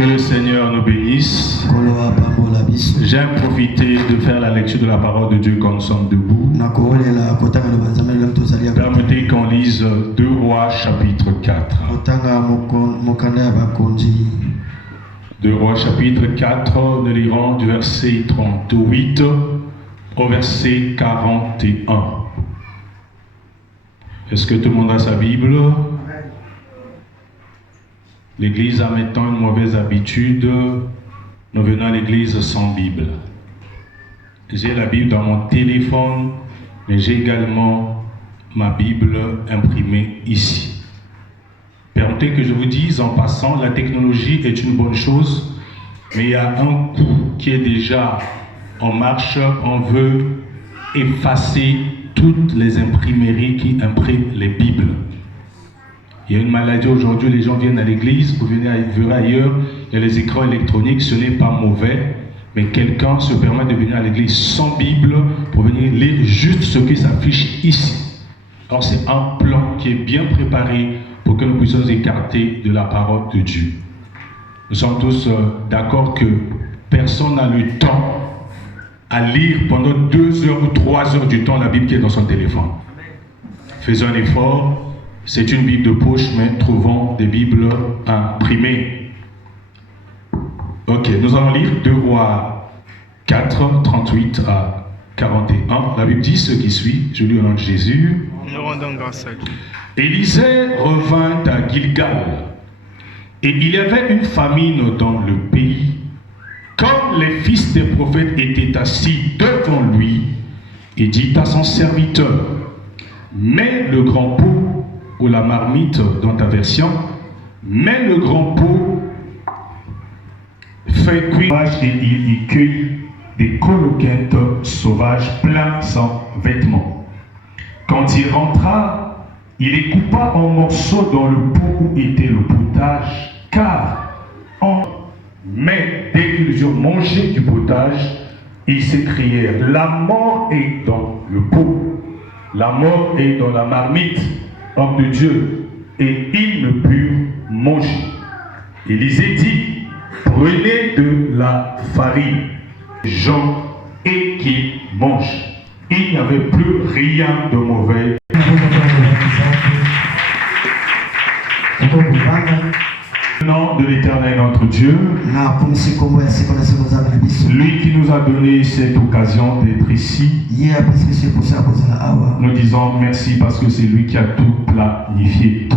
Que le Seigneur nous bénisse. J'aime profiter de faire la lecture de la parole de Dieu quand nous sommes debout. Permettez qu'on lise 2 Rois chapitre 4. 2 Rois chapitre 4, nous lirons du verset 38 au verset 41. Est-ce que tout le monde a sa Bible? L'Église a maintenant une mauvaise habitude. Nous venons à l'Église sans Bible. J'ai la Bible dans mon téléphone, mais j'ai également ma Bible imprimée ici. Permettez que je vous dise en passant, la technologie est une bonne chose, mais il y a un coup qui est déjà en marche. On veut effacer toutes les imprimeries qui impriment les Bibles. Il y a une maladie aujourd'hui, les gens viennent à l'église, vous verrez ailleurs, il y a les écrans électroniques, ce n'est pas mauvais, mais quelqu'un se permet de venir à l'église sans Bible pour venir lire juste ce qui s'affiche ici. Alors c'est un plan qui est bien préparé pour que nous puissions nous écarter de la parole de Dieu. Nous sommes tous d'accord que personne n'a le temps à lire pendant 2 heures ou 3 heures du temps la Bible qui est dans son téléphone. Faisons un effort. C'est une Bible de poche, mais trouvons des Bibles imprimées. Ok, nous allons lire 2 Rois 4, 38 à 41. La Bible dit ce qui suit. Je lis au nom de Jésus. Nous rendons grâce à Dieu. Élisée revint à Gilgal, et il y avait une famine dans le pays. Comme les fils des prophètes étaient assis devant lui, il dit à son serviteur: mets le grand pot, ou la marmite dans ta version, mets le grand pot, fait cuire, et il y cueille des coloquettes sauvages pleins sans vêtements. Quand il rentra, il les coupa en morceaux dans le pot où était le potage, mais dès qu'ils eurent mangé du potage, ils s'écrièrent: la mort est dans le pot, la mort est dans la marmite, homme de Dieu, et ils ne purent manger. Élisée dit: prenez de la farine, gens, et qu'ils mangent. Il n'y avait plus rien de mauvais. Au nom de l'Éternel notre Dieu, lui qui nous a donné cette occasion d'être ici, nous disons merci parce que c'est lui qui a tout planifié.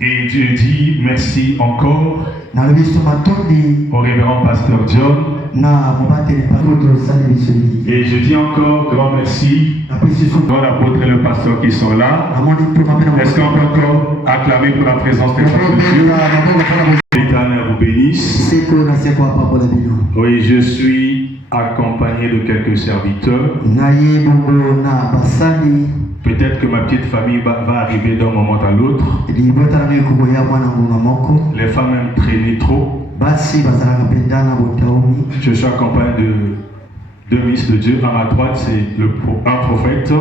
Et Dieu dit merci encore au révérend pasteur John. Et je dis encore grand merci à l'apôtre et le pasteur qui sont là. Est-ce qu'on peut encore acclamer pour la présence des frères de Dieu? L'Éternel vous bénisse. Oui, je suis accompagné de quelques serviteurs. Peut-être que ma petite famille va arriver d'un moment à l'autre. Les femmes aiment traîner trop. Je suis accompagné de 2 ministres de Dieu. À ma droite, c'est un prophète.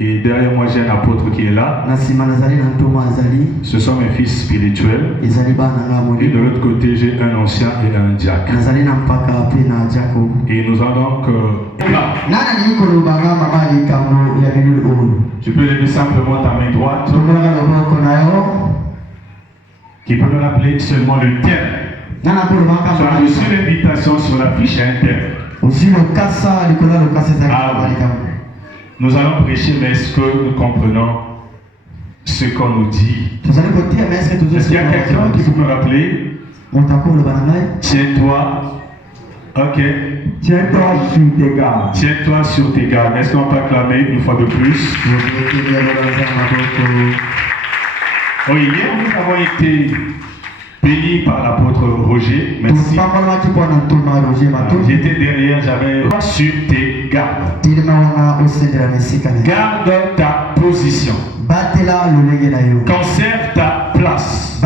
Et derrière moi, j'ai un apôtre qui est là. Ce sont mes fils spirituels. Et de l'autre côté, j'ai un ancien et un diacre. Et nous allons donc là. Tu peux lever simplement ta main droite. Qui peut nous rappeler seulement le thème. Tu as reçu l'invitation sur la fiche interne. Nous allons prêcher, mais est-ce que nous comprenons ce qu'on nous dit? Est-ce qu'il y a quelqu'un qui peut me rappeler? Tiens-toi. Ok. Tiens-toi sur tes gardes. Tiens-toi sur tes gardes. Est-ce qu'on peut acclamer une fois de plus? Oui, hier nous avons été bénis par l'apôtre Roger. Merci. J'étais derrière, j'avais sur tes gardes. Garde ta position. Conserve ta place.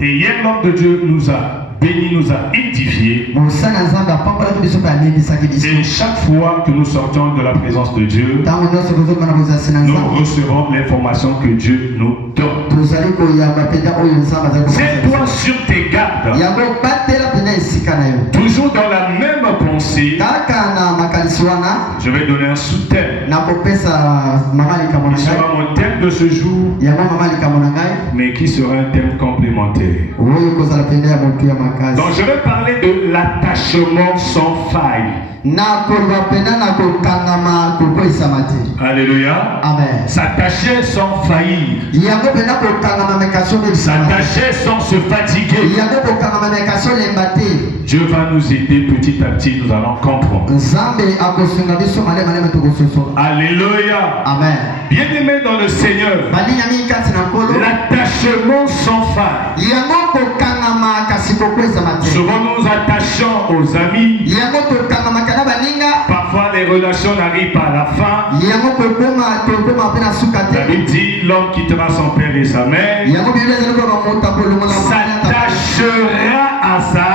Et hier l'homme de Dieu nous a béni, nous a édifiés. mosala nzambe apambolaki biso mpe alendisaki biso Et chaque fois que nous sortons de la présence de Dieu, ntango nyonso tozokoma na bozasi na nous nzambe recevons l'information que Dieu nous donne. tozali koyamba mpenza oyo nzambe azali Tiens-toi sur tes gardes, yango batela mpenza esika na yo toujours dans la même pensée. kaka na makalisi wana Je vais donner un sous-thème. nakopesa mama likambo na Qui ngai sera mon thème de ce jour, yango mama likambo na ngai mais qui sera un thème complémentaire. oyo kozala mpenza ya motu ya makasi Donc je vais parler de l'attachement sans faille. nakoloba mpenza na kokangama kokweyisama te Alléluia. amen S'attacher sans faillir. yango mpenza kokangama mekasi obebisama S'attacher sans se fatiguer. yango kokangama mekasi olemba te Dieu va nous aider petit à petit, nous allons comprendre. nzambe akosunga biso malema tokososola Alléluia. amen Bien-aimés dans le Seigneur, balinyami kati na nkolo l'attachement sans faille. yango kokangama kasi kokweyisama te Souvent nous nous attachons aux amis. yango tokangamaka na baninga Parfois les relations n'arrivent pas à la fin. yango tokoma mpe na suka La te Bible dit l'homme quittera son père et sa mère, yango biblia ezali koba moto akolongola s'attachera à sa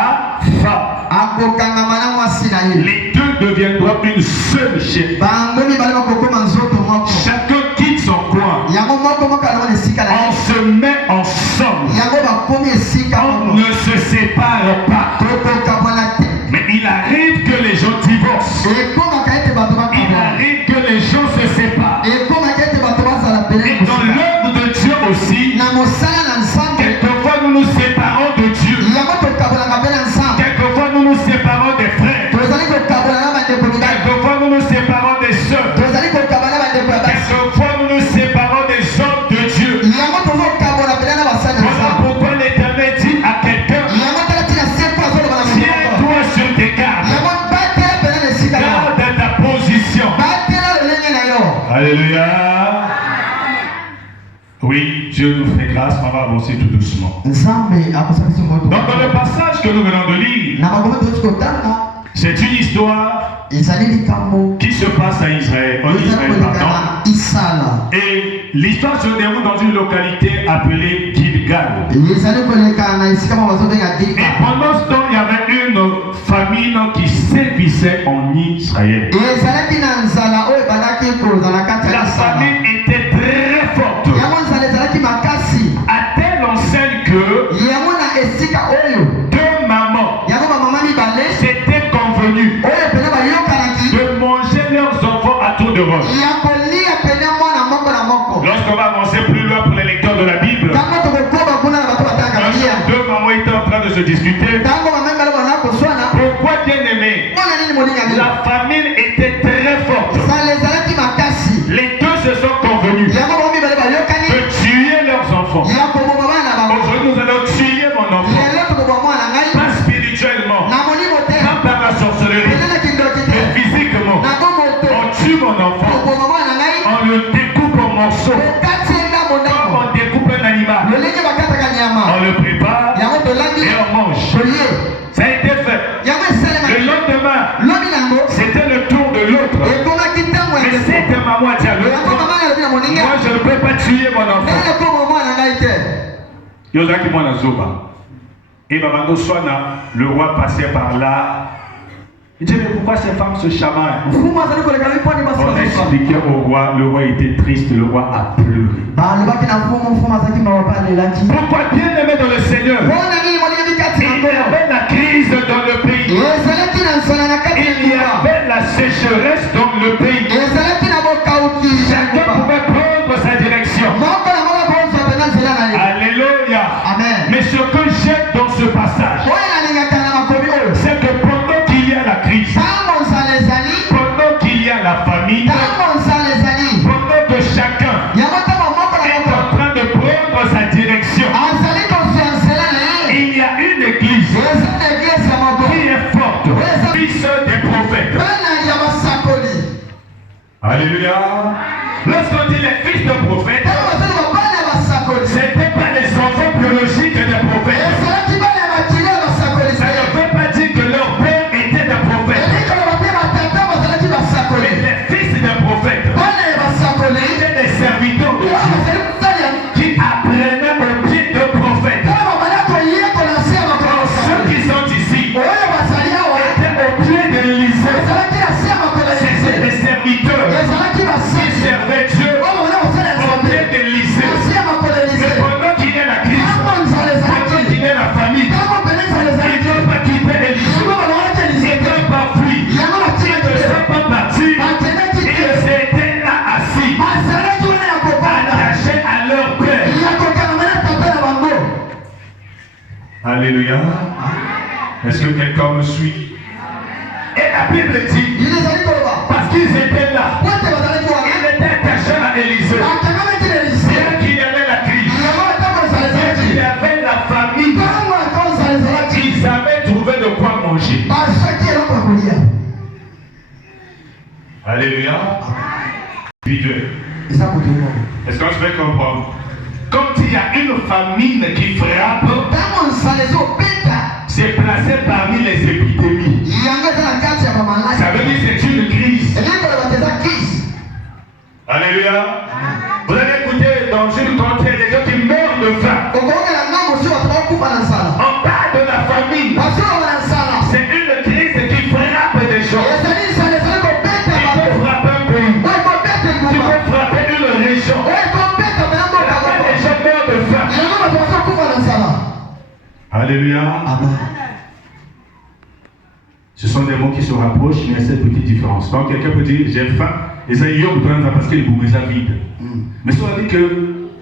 femme. akokangama na mwasi na ye Les deux deviendront une seule chair. bango mibale bakokoma nzoto moko Chacun quitte son coin. yango moko alongo na esika na On ye se met ensemble. yango bakomi esika On moko ne se sépare pas. tokokamwana te Mais il arrive que les gens divorcent. ekomaka ete bato Il bakabwana arrive que les gens se séparent. ekomaka ete bato bazala Et pene dans l'œuvre de Dieu aussi, na mosala na nzambe quelquefois nous nous séparons de Dieu. yango tokabolaka mpe na nzambe Quelquefois nous nous séparons des frères. tozali kokabola na bandeko mibali Quelquefois nous nous séparons des sœurs. tozali kokabola na bandeko ya basi Quelquefois nous nous séparons des hommes de Dieu. yango tozokabola pene na basali na Voilà nzambe pourquoi l'Éternel dit à quelqu'un, yango tala tina seko azoloba na moko tiens-toi sur tes gardes. yango batela pene na esika yo Garde ta position. batela lolenge na yo Alléluia. Oui, Dieu nous fait grâce, on va avancer tout doucement. nzambe akosa biso moto Donc dans le passage que nous venons de lire, na makomi toyoti kotanga c'est une histoire ezali likambo qui se passe à Israël, en ezali Israël, koleka pardon. na isala Et l'histoire se déroule dans une localité appelée Gilgal. ezali koleka na esika moko bazobenga Et gilgal pendant ce temps, il y avait une famine qui sévissait en Israël. ezalaki na nzala oyo ebandaki kozala kati ya La isala famine était très forte, yango nzala ezalaki makasi à telle enseigne que yango na esika oyo deux mamans yango bamama mibale s'étaient convenues oyo pene bayokanaki de manger leurs enfants à tour de rôle. ya kolia pene mwana moko na moko Lorsqu'on va avancer plus loin pour les lecteurs de la Bible, ntango tokokoba kuna na bato bataka un balia jour, deux mamans étaient en train de se discuter. ntango bamembale bana koswana Pourquoi, bien-aimé, mpona nini molingami la famine était très forte. nzala ezalaki makasi Les deux se sont convenus yango bango mibale bayokani de tuer leurs enfants. ya koboma bana na bango Aujourd'hui, nous allons tuer mon enfant. lelo tokoba mwana ngai Pas spirituellement, na molimo te pas par la sorcellerie, elele kindoki te mais physiquement. nango moto On tue mon enfant, koboma mwana ngai on le découpe en morceaux, okati ndambo comme ndambo on découpe un animal. lolenge bakataka nyama On le prépare yango tolandi et on mange. tolie Ça a été fait. yango Le esalemaki lendemain, lobi nango c'était le tour de l'autre. ekomaki ntango ya Mais ndeko c'était maman à dire yango l'autre. mama alobi na moninga Moi, je ne peux pas tuer mon enfant. ndenge komo mwana ngai te Yozaki mwana zoba. Et Babando Swana, le roi passait par là. Il dit, mais pourquoi ces femmes se chamaillent? mfumu azali koleka miponi On basi expliquait au roi, le roi était triste, le roi a pleuré. balobaki na mfumu azalaki mawa mpe alelaki Pourquoi, bien aimé dans le Seigneur, mpona nini molingi kati na il y nkolo avait la crise dans le pays. ezalaki na nsala na kati Il y ya avait la sécheresse dans le pays. ezalaki na bokauki Chacun pouvait prendre sa direction. moko na moko akozwa pena nzela na ye Alléluia. amen Mais ce que j'aime dans ce passage, oyo nalingaka na makomi oyo c'est que pendant qu'il y a la crise, ntango nzala ezali pendant qu'il y a la famine, ntango nzala ezali pendant que chacun yango ntango moko na est moko en train de prendre sa direction, azali kozwa nzela na ye il y a une église eza na eglise ya moko qui est forte, fils des prophètes. bana ya basakoli Alléluia. Lorsqu'on dit les fils de prophètes, ntango bazali babana ya basakoli ce n'était pas les enfants biologiques des prophètes. ezalaki bana ya bakili ya basakoli Ça ne veut pas dire que leur père était des prophètes. elikoloba te batata bazalaki basakoli Mais les fils des prophètes bana ya basakoli étaient des serviteurs de oyo Dieu bazali kosali ya qui apprenaient au pied de prophètes. tala babala koyekola se ya Ceux bakolosa qui C'était des serviteurs qui servaient Dieu au pied d'Élysée. Mais pendant qu'il y a la crise, pendant qu'il y a la famille, ils n'ont pas quitté Élysée. Ils n'ont pas fui. Ils ne sont pas partis. Ils étaient là assis, attachés à leur père. Alléluia. Est-ce que quelqu'un me suit? Et la Bible dit, parce qu'ils étaient là, ils étaient attachés à Élysée. Bien qu'il y avait la crise, bien qu'il y avait la famine, ils avaient trouvé de quoi manger. Alléluia. Individuel. Est-ce qu'on se fait comprendre? Quand il y a une famine qui frappe, c'est placé parmi les épidémies. Ça veut dire que c'est une crise. Alléluia. Vous allez écouter dans une contrée des gens qui meurent de faim. On parle de la famine. C'est une crise qui frappe des gens. Tu peux frapper un pays. Tu peux frapper une région. Les gens meurent de faim. Alléluia. Amen. Ce sont des mots qui se rapprochent, mais il y a cette petite différence. Donc quelqu'un peut dire j'ai faim, et ça y est, parce que les boumés sont vides. Mais si on dit que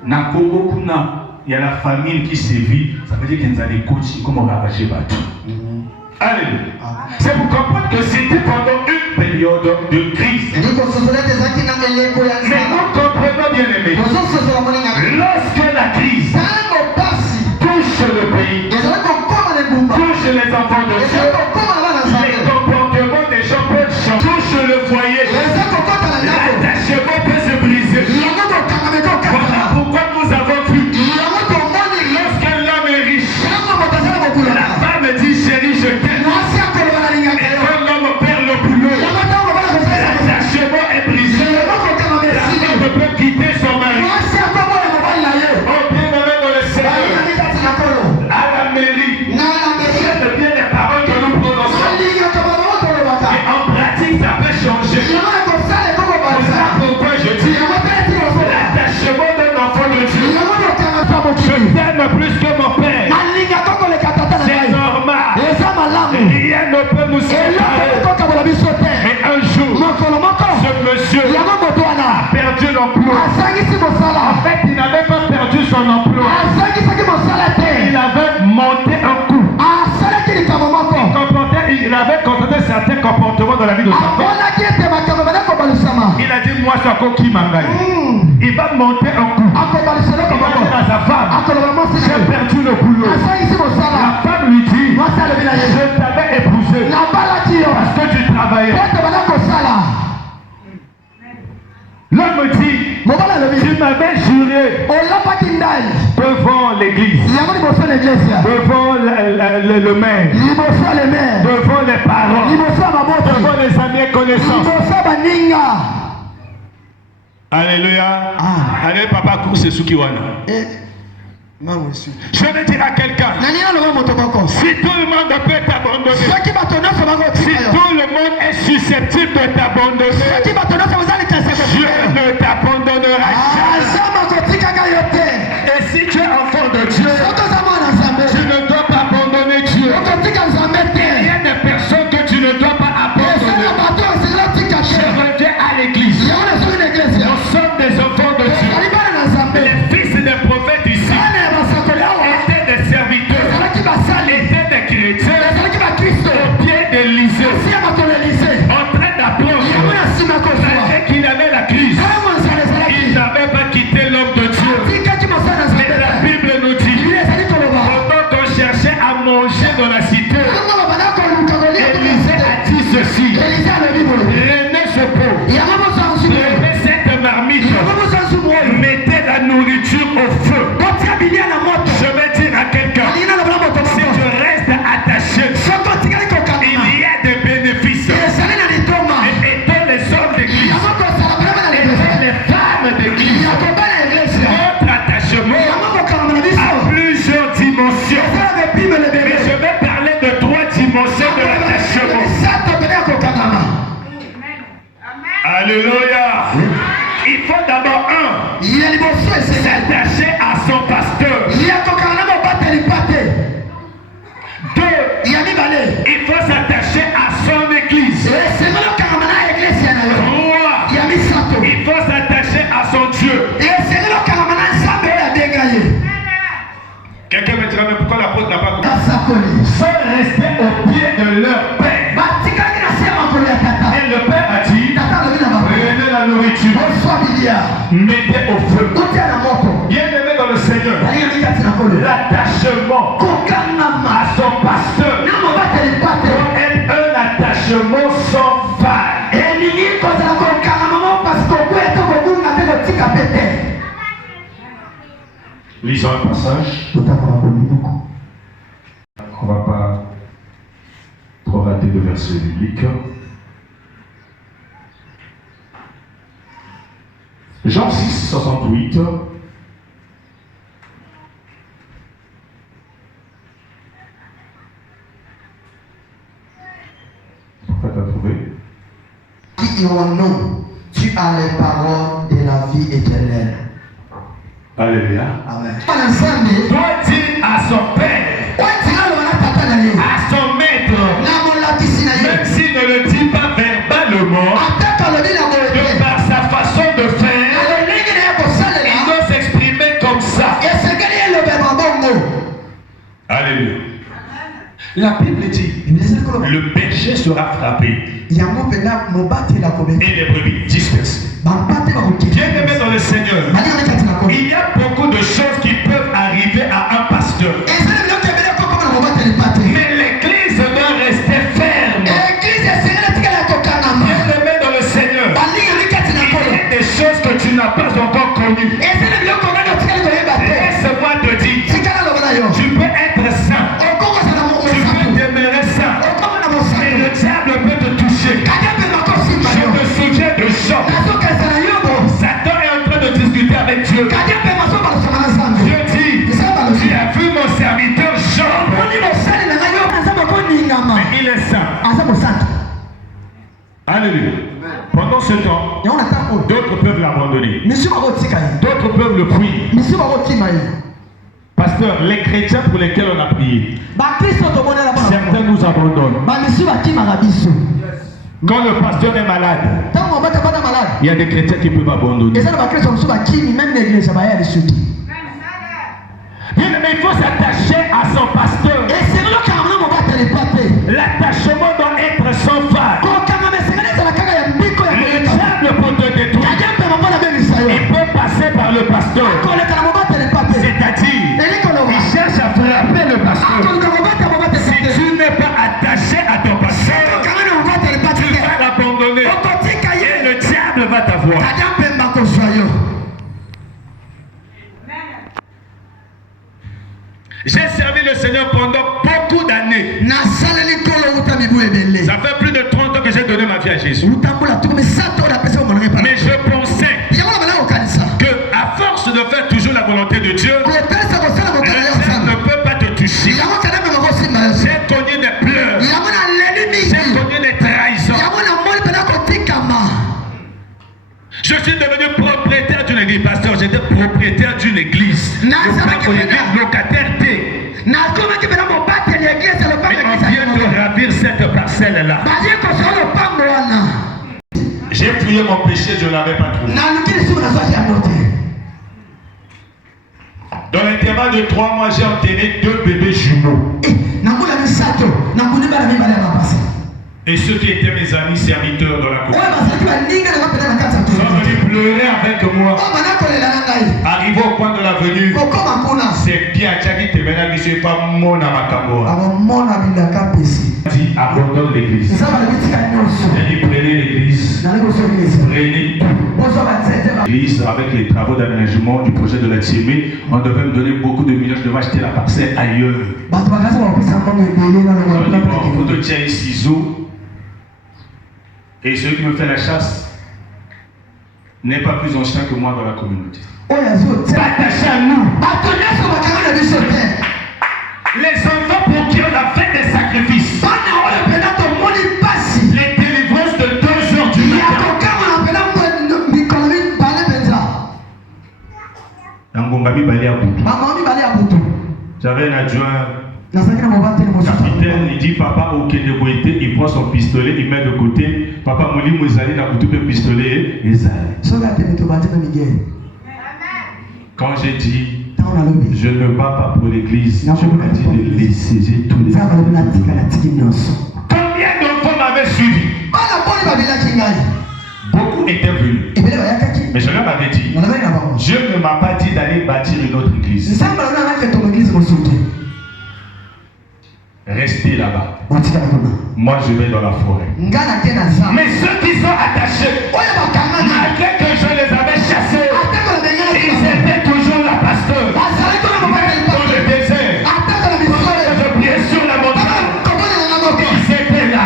il y a la famine qui sévit, ça veut dire qu'il y a des coachs comme on va arracher battu. Alléluia. C'est pour comprendre que c'était pendant une période de crise. Mais nous comprenons bien aimé. Lorsque la crise touche le pays, touche les enfants de Dieu, les comportements des gens peuvent changer, touche le foyer, l'attachement peut se briser. Voilà pourquoi nous avons vu, lorsqu'un homme est riche, la femme dit chérie je t'aime, et quand l'homme perd le boulot, l'attachement est brisé, la femme peut quitter son mari. Oh bien aimé dans le Seigneur, à la mairie, j'aime bien les paroles que nous prononçons, et en pratique ça peut changer. Voilà pourquoi je dis l'attachement d'un enfant de Dieu. Je t'aime plus que mon père. C'est normal. Rien ne peut nous séparer. Mais un jour, ce monsieur a perdu l'emploi. En fait, il n'avait pas perdu son emploi. Il avait monté un coup. Il avait constaté certains comportements dans la vie de sa femme. Il a dit moi, c'est encore qui m'engagne. Il va monter un coup. Il va dire à sa femme, j'ai perdu le boulot. La femme lui dit, je t'avais épousé parce que tu travaillais. L'homme dit, tu m'avais juré devant l'église, devant le maire, devant les parents, devant les amis et connaissances. Alléluia. Allez, papa, course Sukiwana. Je vais dire à quelqu'un, si tout le monde peut t'abandonner, si tout le monde est susceptible de t'abandonner, Dieu ne t'abandonnera jamais. Et si tu es enfant de Dieu, tu ne dois pas abandonner Dieu. Il y a des personnes que tu ne dois pas abandonner. Je reviens à l'église. Nous sommes des enfants de Dieu. Les fils des prophètes ici étaient des serviteurs, étaient des chrétiens au pied d'Élysée, en train d'apprendre qu'il avait la crise. Il n'avait pas quitté l'homme de Dieu. Mais la Bible nous dit, pendant qu'on cherchait à manger dans la cité, Élysée a dit ceci, prenez ce pot, prenez cette marmite, mettez la nourriture au feu. Je vais dire à quelqu'un, si tu restes attaché, il y a des bénéfices. Et dans les hommes d'église, et les femmes d'église, notre attachement a plusieurs dimensions. Mais je vais parler de 3 dimensions de l'attachement. Alléluia. Il faut d'abord s'attacher à son pasteur. 2, il faut s'attacher à son église. 3, il faut s'attacher à son Dieu. Quelqu'un me dira, mais pourquoi l'apôtre n'a pas compris? Sans rester au pied de leur père. Et le père a dit, prenez la nourriture, mettez au feu. Bien aimé dans le Seigneur, l'attachement à son pasteur doit être un attachement sans faille. Lisons un passage. On ne va pas trop rater de versets bibliques. Jean 6, 68. Prophète a trouvé. Qui en nous, tu as les paroles de la vie éternelle. Alléluia. Amen. Doit dire à son père, à son maître, même s'il ne le dit pas verbalement, de par sa façon de faire, il doit s'exprimer comme ça. Alléluia. La Bible dit, le berger sera frappé et les brebis dispersées. Bien aimé dans le Seigneur, il y a beaucoup de choses qui peuvent arriver à un pasteur. Mais l'église doit rester ferme. Bien aimé dans le Seigneur, il y a des choses que tu n'as pas encore connues. Laisse-moi te dire, tu peux être saint, tu peux demeurer saint, mais le diable peut te toucher. Je me souviens de Job. Satan est en train de discuter avec Dieu. Dieu dit, tu as vu mon serviteur Job, mais il est saint. Alléluia. Pendant ce temps, d'autres peuvent l'abandonner. D'autres peuvent le fuir. Pasteur, les chrétiens pour lesquels on a prié, certains nous abandonnent. Quand le pasteur est malade, il y a des chrétiens qui peuvent abandonner. Bien, mais il faut s'attacher à son pasteur. L'attachement doit être sans faille. Le diable peut te détruire. Il peut passer par le pasteur. C'est-à-dire, il cherche à frapper le pasteur. Si tu n'es pas attaché à ton pasteur, tu vas l'abandonner. Et le diable va t'avoir. J'ai servi le Seigneur pendant beaucoup d'années. Ça fait plus de 30 ans que j'ai donné ma vie à Jésus. Mais je pensais que à force de faire toujours la volonté de Dieu, le diable ne peut pas te toucher. J'ai connu des pleurs, j'ai connu des trahisons. Je suis devenu propriétaire d'une église. Pasteur, j'étais propriétaire d'une église. Locataire D. Mais on vient de ravir cette parcelle-là. J'ai fouillé mon péché, je ne l'avais pas trouvé. Dans l'intervalle de 3 mois, j'ai enterré 2 bébés jumeaux. Et ceux qui étaient mes amis serviteurs dans la communauté sont venus pleurer avec moi. Arrivé au point de l'avenue, c'est bien qui te mène à l'issue, pas mon amakamboa. Il dit abandonne l'église. Il dit prenez l'église. Prenez tout. L'église, avec les travaux d'aménagement du projet de la Tiémé, on devait me donner beaucoup de millions. Je devais acheter la parcelle ailleurs. Il faut te tirer un ciseau. Et celui qui me fait la chasse n'est pas plus ancien que moi dans la communauté. Attaché à nous. Les enfants pour qui on a fait des sacrifices. Les délivrances de 2 heures du matin. Mibali à Boutou. Maman Mibali à Boutou. J'avais un adjoint capitaine, il dit papa au Kénéboïté, il prend son pistolet, il met de côté. Papa Mouli Mouzali n'a pas le pistolet et ça. Quand j'ai dit, je ne me bats pas pour l'église, je me dis de laisser, j'ai tous les. Combien d'enfants m'avaient suivi? Beaucoup étaient venus. Mais je leur avais dit, Dieu ne m'a pas dit d'aller bâtir une autre église. Restez là-bas. Moi je vais dans la forêt. Mais ceux qui sont attachés, malgré que je les avais chassés, ils étaient toujours là, pasteur. Même dans le désert, quand je priais sur la montagne, ils étaient là.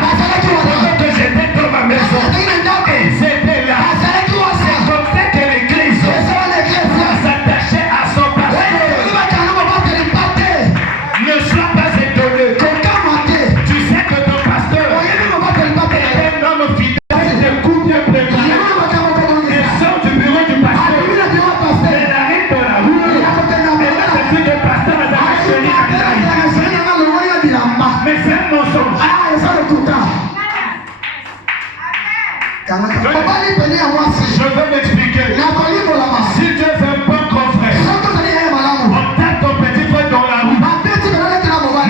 Quand j'étais dans ma maison, ils étaient là. C'est comme ça que l'église va s'attacher à son pasteur. Ne sois pas étonné. Tu sais que ton pasteur est un homme fidèle de combien préparé. Il sort du bureau du pasteur. Il arrive dans la rue. Et là, c'est que le pasteur a acheté à taille. Mais c'est un mensonge. Je vais m'expliquer. Si tu es un bon confrère, on tape ton petit frère dans la rue,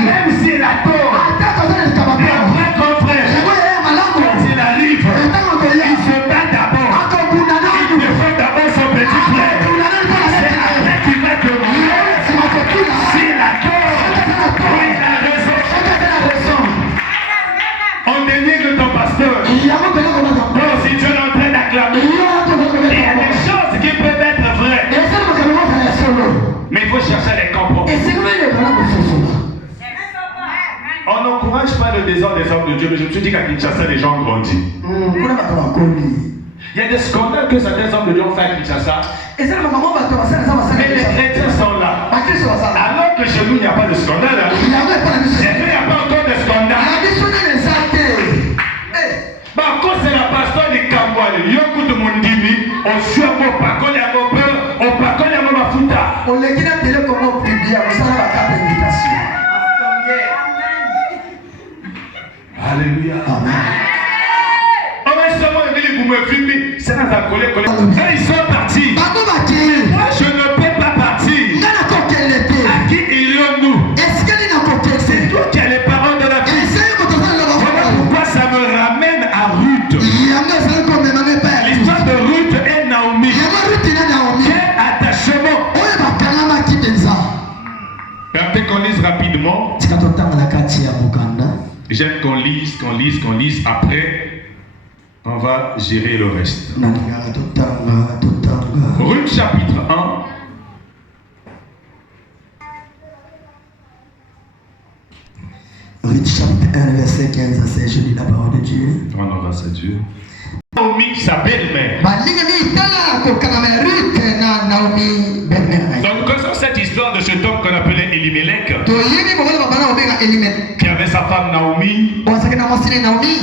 même s'il a tort, un vrai confrère, quand il arrive, il se bat d'abord. Il défend d'abord son petit frère. C'est après qu'il va te dire s'il a tort ou il a raison. On dénigre ton pasteur. Bon, si tu es en train d'acclamer, il y a des choses qui peuvent être vraies. Mais il faut chercher les compromis. On n'encourage pas le désordre des hommes de Dieu, mais je me suis dit qu'à Kinshasa, les gens grandissent. Il y a des scandales que certains hommes de Dieu ont fait à Kinshasa. Mais les chrétiens sont là. Alors que chez nous, il n'y a pas de scandale. Chez nous, il n'y a pas encore de scandale. Par contre, c'est la pasteur du Kambouali. Yoko de Mondimi, on suit un mot, pas qu'on y a mon peur, on pas qu'on y a mon mafuta. On les guide télé comment publier, on s'en a la carte d'invitation. Alléluia. Amen. On va seulement aimer vous me filmer. C'est dans ta collègue. Quand ils sont partis, moi je ne peux pas partir. À qui irions-nous? C'est toi qui as les paroles de la vie. Voilà pourquoi ça me ramène à Ruth. L'histoire de Ruth et Naomi. Quel attachement. Permettez qu'on lise rapidement. J'aime qu'on lise. Après, on va gérer le reste. Ruth chapitre 1. Ruth chapitre 1, verset 15 à 16, je lis la parole de Dieu. Rendons grâce à Dieu. Naomi, sa belle-mère. Donc, connaissons cette histoire de cet homme qu'on appelait Elimelech, qui avait sa femme Naomi.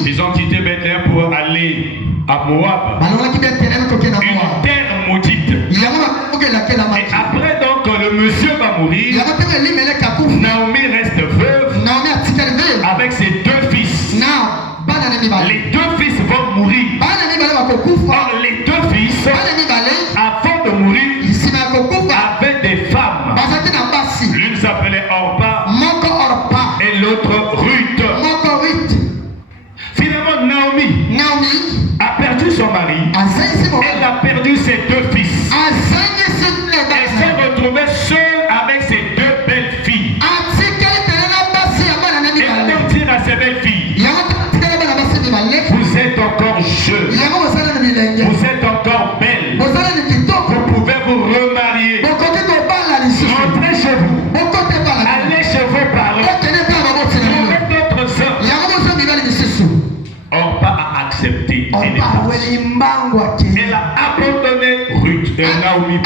Ils ont quitté Bethléem pour aller à Moab, une terre maudite. Et après, donc, le monsieur va mourir. Naomi reste veuve avec ses deux fils. Les deux fils vont mourir. Or, les deux fils, avant de mourir, avaient des femmes. L'une s'appelait Orpa et l'autre Ruth. Finalement, Naomi a perdu son mari. Elle a perdu ses deux fils. Elle s'est retrouvée seule avec ses deux belles filles. Et elle va dire à ses belles filles, vous êtes encore jeunes, vous êtes encore belles, vous pouvez vous remarier, rentrez chez vous, allez chez vos parents, trouvez d'autres hommes. Orpa a accepté. Elle a abandonné Ruth et Naomi.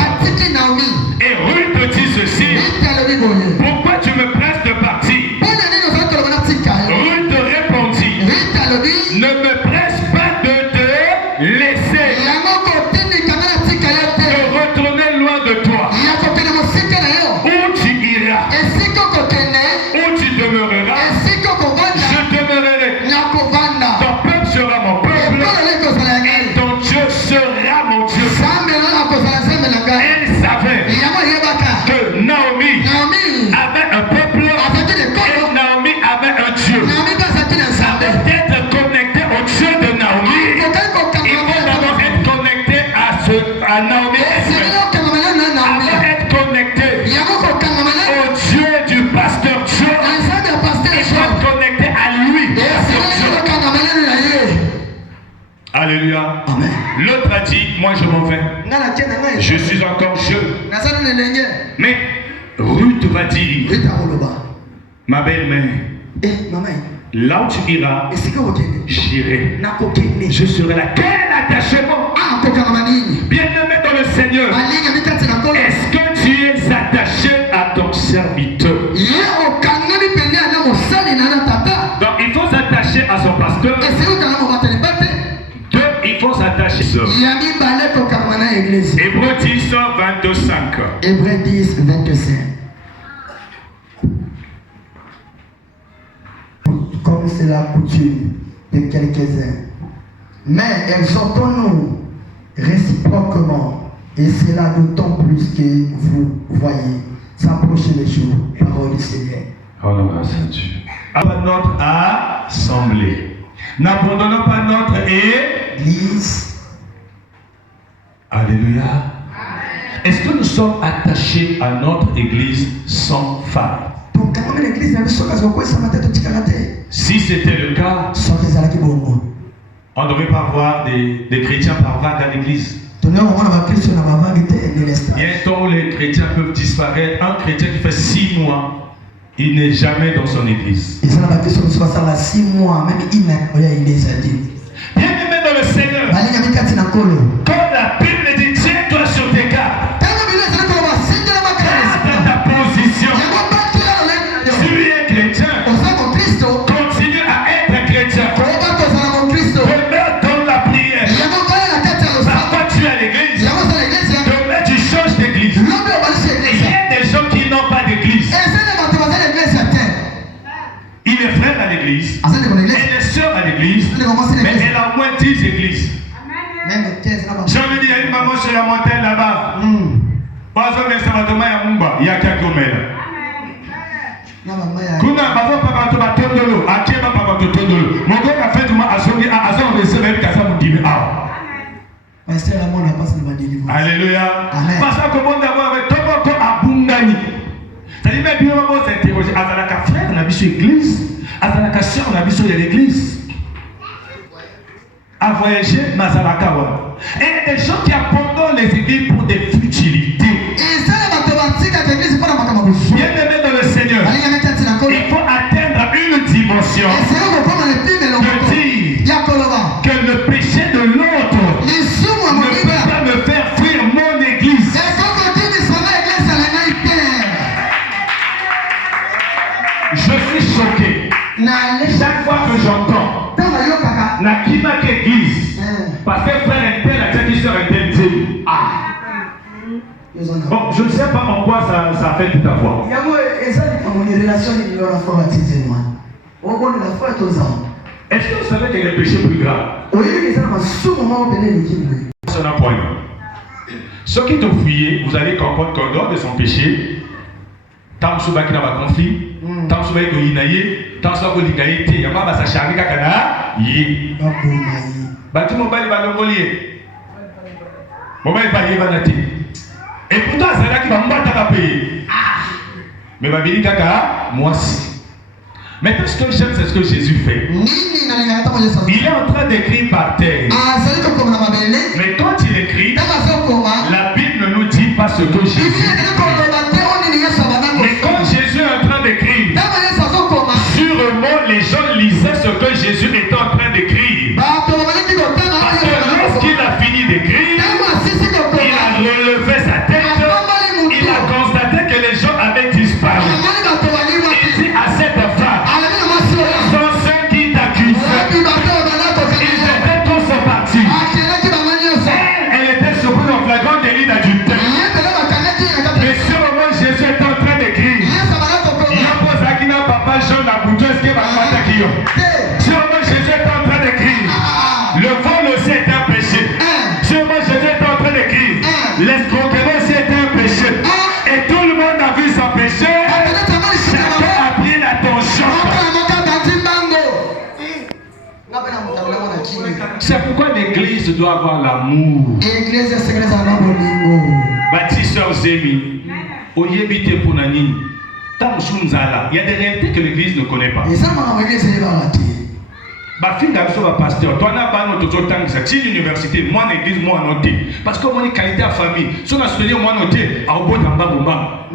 Et Ruth dit ceci, pourquoi tu me presses de partir? Ruth répondit, ne me presse pas de te laisser, de retourner loin de toi. à Naomi avant d'être connecté au Dieu du pasteur Joe, il faut être connecté à lui, pasteur Joe. Alléluia. Amen. L'autre a dit, moi je m'en vais. Je suis encore jeune. Mais Ruth va dire, ma belle-mère, là où tu iras, j'irai. Je serai là. Quel attachement! Bien-aimé dans le Seigneur, est-ce que tu es attaché à ton serviteur? Donc il faut s'attacher à son pasteur. Deux, il faut s'attacher à son. Hébreux 10, 25. Hébreux 10, 25. Comme c'est la coutume de quelques-uns. Mais exhortons-nous réciproquement, et cela d'autant plus que vous voyez s'approcher les jours. Parole du Seigneur. Rendons grâce à Dieu. À notre assemblée. N'abandonnons pas notre Église. Alléluia. Est-ce que nous sommes attachés à notre église sans faille? Si c'était le cas, on ne devrait pas voir des chrétiens par vague à l'église. Il y a un temps où les chrétiens peuvent disparaître. Un chrétien qui fait 6 mois, il n'est jamais dans son église. Bien aimé dans le Seigneur, quand la Bible dit tiens-toi sur tes gardes, garde ta position. Tu es chrétien, continue à être chrétien. Demeure dans la prière. Parfois tu es à l'église, demain tu changes d'église. Il y a des gens qui n'ont pas d'église. Il est frère à l'église, elle est sœur à l'église, mais elle a moins 10 églises. J'ai envie de dire, il y a une maman sur la montagne là-bas. Il y a quelques mètres. Kuna bazo papa to batondolo akeba papa to tondolo mogo ka fait ma asongi azon recevoir kasa mudimi ah pasteur la mona passe le badini. Alléluia. Amen. Parce que bon d'abord avec tobo ko abundani. Ça dit même bien maman s'interroger azalaka frère na biso église, azalaka sœur na biso de l'église. À voyager mazalaka wa. Et il y a des gens qui abandonnent les églises pour des futilités. Bien aimé dans le Seigneur, il faut atteindre une dimension de dire que le péché de l'autre ne peut pas me faire fuir mon église. Je suis choqué. Chaque fois que j'entends Nakima église, parce que frère un tel a dit sur un tel dit. Bon, je ne sais pas en quoi ça fait tout à fois. Est-ce que vous savez qu'il y a des péchés plus graves? C'est un point. Ceux qui t'ont fouillé, vous allez comprendre qu'en dehors de son péché, tant que vous avez un conflit, tant que vous avez un inaïe, tant que vous avez un inaïe, il y a pas de charme kakana, yé. Bâti mon bali balongolier. Mon bali bali banati. Et pourtant, c'est là qui va me payer. Mais ma béni kaka, moi aussi. Maintenant, ce que j'aime, c'est ce que Jésus fait. Il est en train d'écrire par terre. Mais quand il écrit, la Bible ne nous dit pas ce que Jésus fait. Mais quand Jésus est en train d'écrire, sûrement les gens lisaient ce que Jésus était en train d'écrire. Parce que lorsqu'il a fini d'écrire, il a relevé sa tête. Il a constaté que les gens avaient disparu. Il dit à cette femme, sont ceux qui t'accusent. Ils étaient tous partis. C'est pourquoi l'église doit avoir l'amour. Iglesia sekeleza na bolingo. Bâtisseur Zémi, Oyebite Ponanini, Tamshunzala. Il y a des réalités que l'église ne connaît pas. Et ça m'a iglesia yebalati. Bafinga biso ba pasteur, toi na ba no toto tangisa ti l'université, moi l'église moi noté. Parce que moi qualité à famille, si on a souligné moi noté, à au bout d'un bas.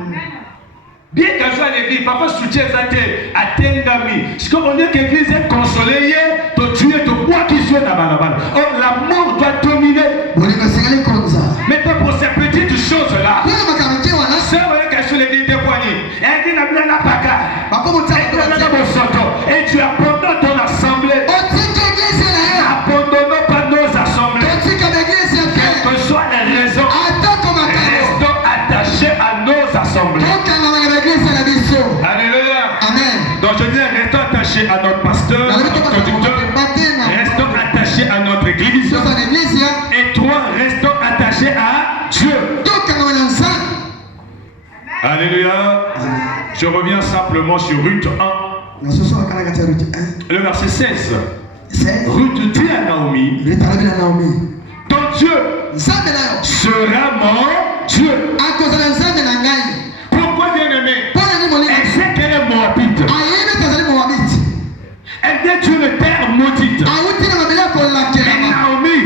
Bien qu'à soit l'église, papa soutient ça à Tengami. Ce qu'on dit que l'église est consolée, tu tuer, tu bois qui soit dans la balle. Or, la mort doit dominer. Mais pas pour ces petites choses-là. Sœur, elle est sur l'église des poignets. Elle dit, n'a bien la paca. Et tu abandonnes ton assemblée. Abandonnons pas nos assemblées. Quelles que soient les raisons, restons attachés à nos assemblées. Alléluia. Amen. Donc je dis, restons attachés à notre pasteur, notre conducteur. Restons attachés à notre église. Et toi, restons attachés à Dieu. Alléluia. Je reviens simplement sur Ruth 1. Le verset 16. Ruth dit à Naomi, ton Dieu sera mon Dieu. Pourquoi bien-aimé? Elle sait qu'elle est moabite. Elle vient d'une terre maudite. Et Naomi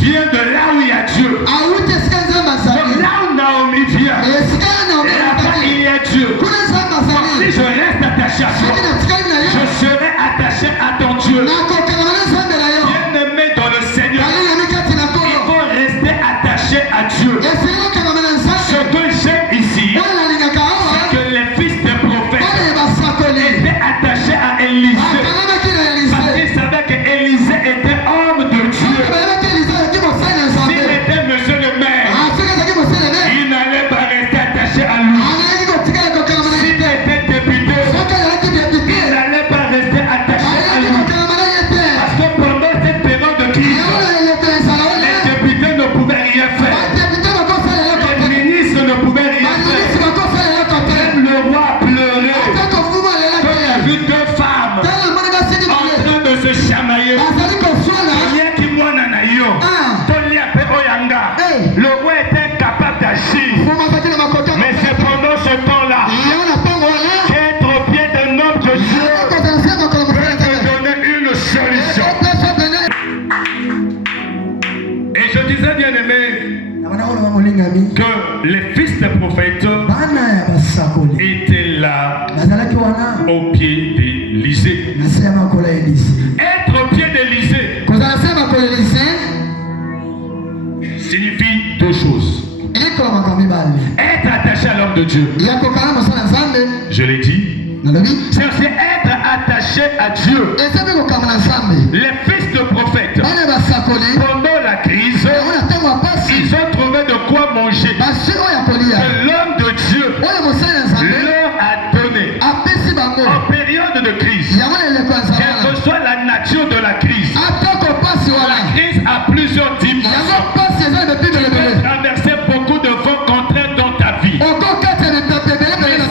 vient de là où il y a Dieu. Donc là où Naomi vient, et là-bas il y a Dieu. Donc si je reste attaché à toi, je serai attaché à ton Dieu. Bien-aimé dans le Seigneur, il faut rester attaché à Dieu. Ce que j'aime ici, c'est que les fils des prophètes étaient attachés à Élisée. Parce qu'ils savaient qu'Élisée était homme de Dieu. S'il était monsieur le maire, il n'allait pas rester attaché à lui. S'il était député, il n'allait pas rester attaché à lui. Parce que pendant cette période de crise, les députés ne pouvaient rien faire. Les ministres ne pouvaient rien faire. Même le roi a pleuré. Quand il a vu deux femmes en train de se chamailler. Le roi était incapable d'agir. Mais c'est pendant ce temps-là qu'être au pied d'un homme de Dieu peut te donner une solution. Et je disais, bien aimé, que les fils des prophètes étaient là au pied d'Élysée. Être au pied d'Élysée signifie deux choses. Être attaché à l'homme de Dieu, je l'ai dit, c'est aussi être attaché à Dieu. Les fils de prophètes, pendant la crise, ils ont trouvé de quoi manger. Que l'homme de Dieu leur a donné en période de crise. Quelle que soit la nature de la crise, la crise a plusieurs dimensions. Tu peux traverser beaucoup de vents contraires dans ta vie. Mais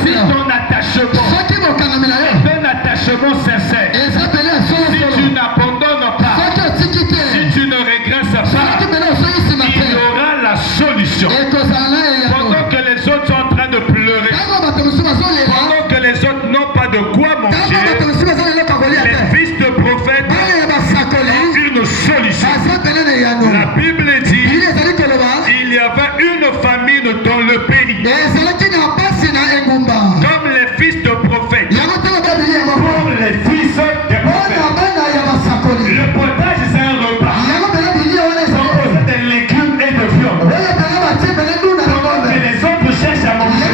si ton attachement est un attachement sincère, si tu n'abandonnes pas, si tu ne régresses pas, il y aura la solution. Pendant que les autres sont en train de pleurer, pendant que les autres n'ont pas de quoi manger, les fils de prophètes ont une solution. La Bible dit il y avait une famine dans le pays. Comme les fils de prophètes, pour les fils des prophètes, le potage c'est un repas composé de légumes et de viande. Pendant que les autres cherchent à manger,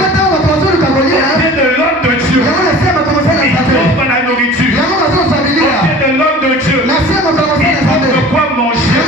au pied de l'homme de Dieu, ils trouvent la nourriture. Au pied de l'homme de Dieu, ils trouvent de quoi manger.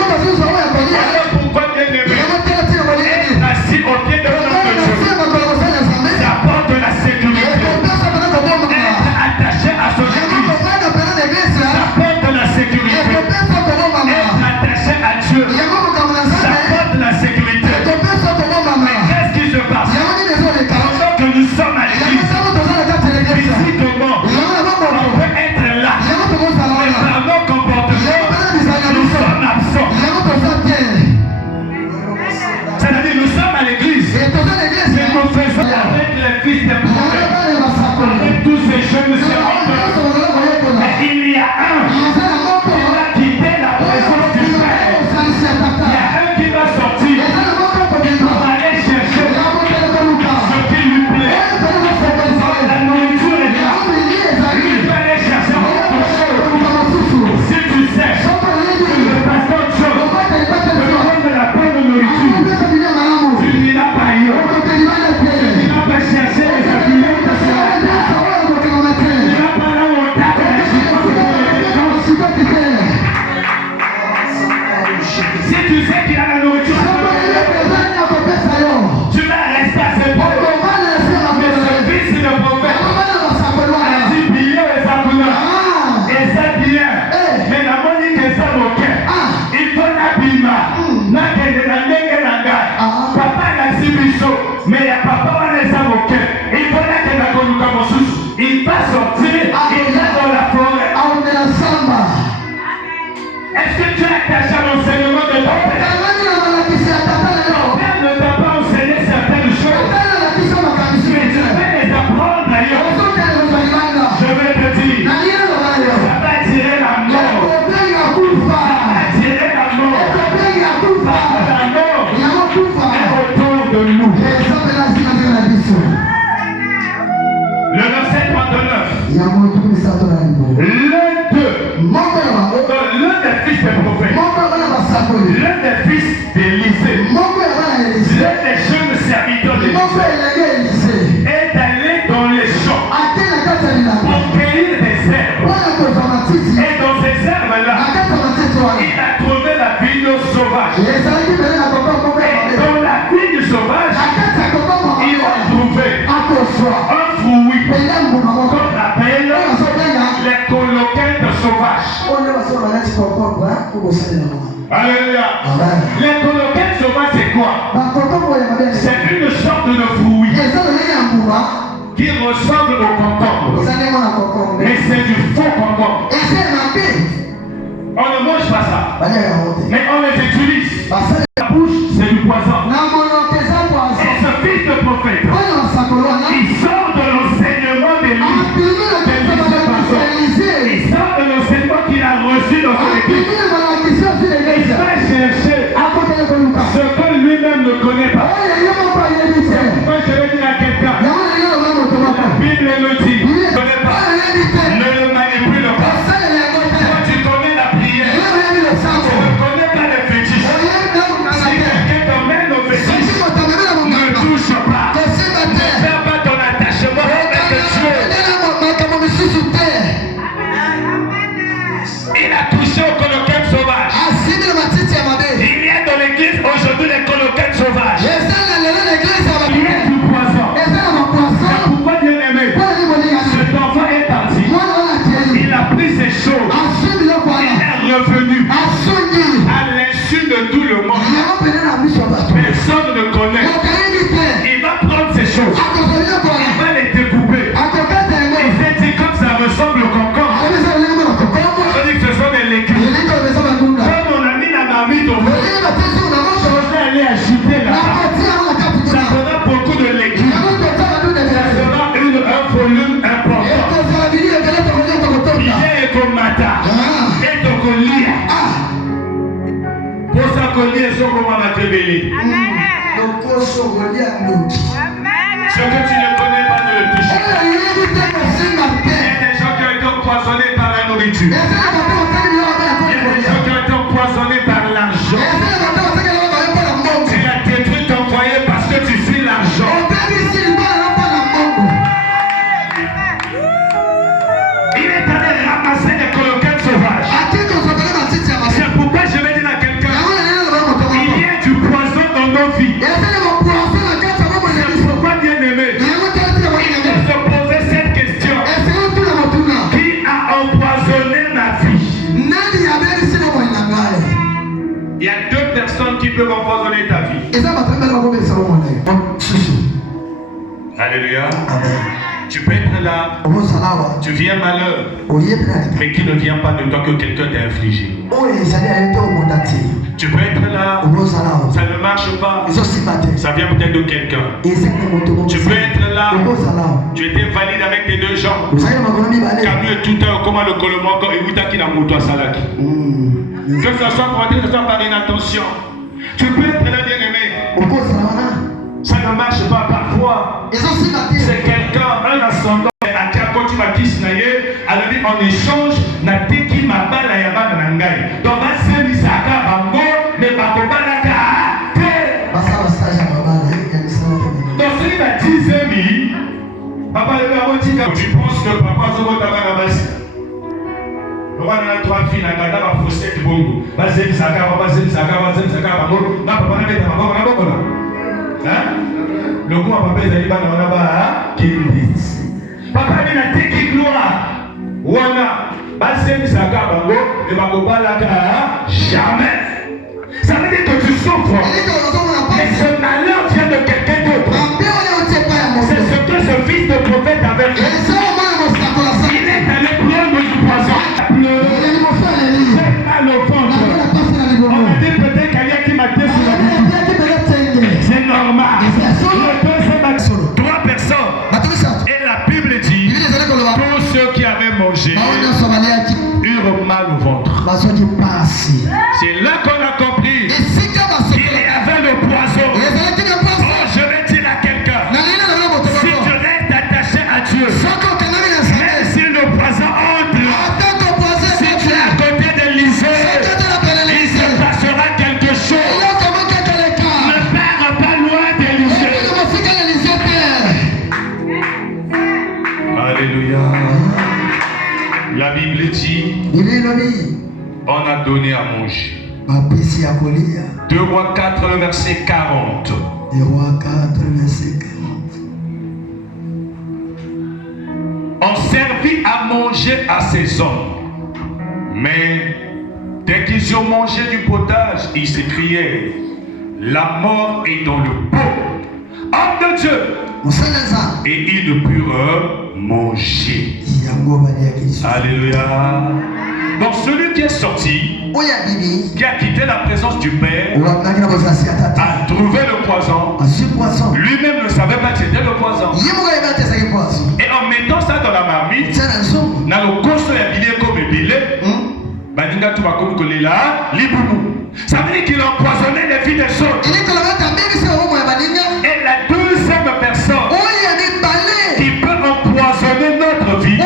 Si tu sais qu'il y a la nourriture, tu vas rester à ce point. Mais ce fils de prophète a dit bien et ça bien. Mais la monnaie que ça moque. Il faut l'abîmer. Papa n'a si biso. Mais il y a papa qui a moque. Il faut la il va sortir, il va dans la forêt. Est-ce que tu as attaché à l'enseignement de ton père? Ton père ne t'a pas enseigné certaines choses. Mais tu vais les apprendre ailleurs. Je vais te dire, ça va attirer la mort. Ça va attirer la mort. La mort est autour de nous. Le verset 39. L'un des fils des prophètes, l'un des fils d'Élisée, l'un des jeunes serviteurs d'Élisée est allé dans les champs pour cueillir des herbes. Et dans ces herbes-là, il a trouvé la vigne sauvage. Et dans la vigne sauvage, il a trouvé un fruit qu'on appelle les coloquettes sauvages. Alléluia. Les coloquettes sauvages, c'est quoi? C'est une sorte de fruit qui ressemble au concombre. Mais c'est du faux concombre. On ne mange pas ça. Mais on les utilise. La bouche, c'est du poison. Et ce fils de prophète, il sort de l'enseignement d'Élisée. Il sort de l'enseignement qu'il a reçu dans son église. Il va chercher ce que lui-même ne connaît pas. Moi, je vais dire à quelqu'un, la Bible le dit, ne connais pas, ne le manipule pas. Toi, tu connais la prière, tu ne connais pas les fétiches. Si quelqu'un t'emmène au fétiche, ne touche pas. Ne perds pas ton attachement avec Dieu. Il a touché au coloquettes sauvages. Il y a dans l'église aujourd'hui les coloquettes sauvages. Il y a du poison. C'est pourquoi bien aimé, cet enfant est parti. Il a pris ses choses. Il est revenu à l'insu de tout le monde. Personne ne connaît. Il va prendre ses choses. Il va les découper. Il s'est dit comme ça ressemble au concombre. Ça veut dire que ce sont des légumes. Comme mon ami la marmite au fond, je vais aller acheter là-bas. Ça fera beaucoup de légumes. Ça sera un volume important. Bien et comme matin. Et donc on lit. Pour ça qu'on lit, c'est comme on va te bénir. Ce que tu ne connais pas, ne le touche pas. Il y a des gens qui ont été empoisonnés par la nourriture. Il y a des gens qui ont été empoisonnés par l'argent. Tu as détruit ton foyer parce que tu fuis l'argent. Il est allé ramasser des coloquettes sauvages. C'est pourquoi je vais dire à quelqu'un, il y a du poison dans nos vies. C'est pourquoi bien aimé, il faut se poser cette question. Qui a empoisonné ma vie? Il y a deux personnes qui peuvent empoisonner ta vie. Alléluia. Tu peux être là, tu viens malheur, mais qui ne vient pas de toi que quelqu'un t'a infligé. Tu peux être là, ça ne marche pas, ça vient peut-être de quelqu'un. Tu peux être là, tu étais valide avec tes deux jambes. Camus et tout un comment le colombo et Wita qui n'a moto à Salaki. Que ce soit pour que ce soit par inattention. Tu peux être là, bien aimé. Ça ne marche pas parfois. C'est quelqu'un, un ascendant, en échange, n'a-t-il ma balle à Yabana Nangai. Donc, c'est Misaka Bango, mais Bakobanaka. Donc, celui qui a 10 amis, papa le tu penses que papa se vote à la base. On a 3 filles, on a fossette bongo. Bazem Saka, bango. Na papa na beta bango na bongo. Hein? Le coup papa ezali bana wana ba kindis. Papa ni na teki gloire. Wana bazem Saka bango et bango balaka jamais. Ça veut dire que tu souffres. Mais ce malheur vient de quelqu'un d'autre. C'est ce que ce fils de prophète avait fait. Il est allé prendre du poison. J'ai mal au ventre. On a dit peut-être qu'il y a qui m'a dit sur la vie. C'est normal. Le deuxième, 3 personnes. Et la Bible dit tous ceux qui avaient mangé eurent mal au ventre. C'est là qu'on a compris qu'il y avait le poison. Oh, je vais dire à quelqu'un, si tu restes attaché à Dieu, même si le poison entre, si tu es à côté de l'Isée, il se passera quelque chose. Ne perds pas loin de l'Isée. Alléluia. La Bible dit, on a donné à manger. 2 Rois 4, verset 40. 2 Rois 4, verset 40. On servit à manger à ces hommes. Mais dès qu'ils ont mangé du potage, ils s'écriaient, la mort est dans le pot. Homme de Dieu. Et ils ne purent manger. Alléluia. Donc celui qui est sorti, qui a quitté la présence du Père, a trouvé le poison. Lui-même ne savait pas que c'était le poison. Et en mettant ça dans la marmite, dans le course de billet comme billet, ça veut dire qu'il a empoisonné les vies des autres. Et la deuxième personne qui peut empoisonner notre vie,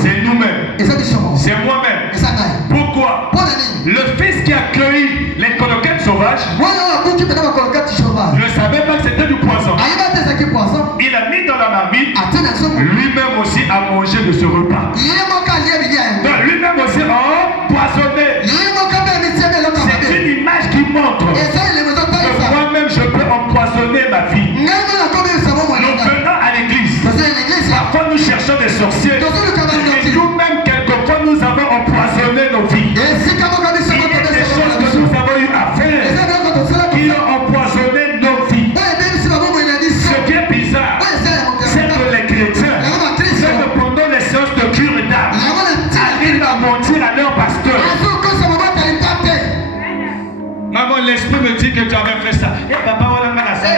c'est nous-mêmes. C'est moi-même. Pourquoi? Le fils qui a cueilli les coloquettes sauvages ne savait pas que c'était du poison. Il a mis dans la marmite. Lui-même aussi a mangé de ce repas. Donc lui-même aussi a empoisonné. C'est une image qui montre que moi-même je peux empoisonner ma vie. Nous venons à l'église. Parfois nous cherchons des sorciers. Et nous-mêmes quelquefois nous avons empoisonné nos vies. Il y a des choses que nous avons eu à faire qui ont empoisonné nos vies. Ce qui est bizarre, c'est que les chrétiens, c'est que pendant les séances de cure d'âme, arrivent à mentir à leur pasteur. Maman, l'esprit me dit que tu avais fait ça. Et papa, on a mal à ça.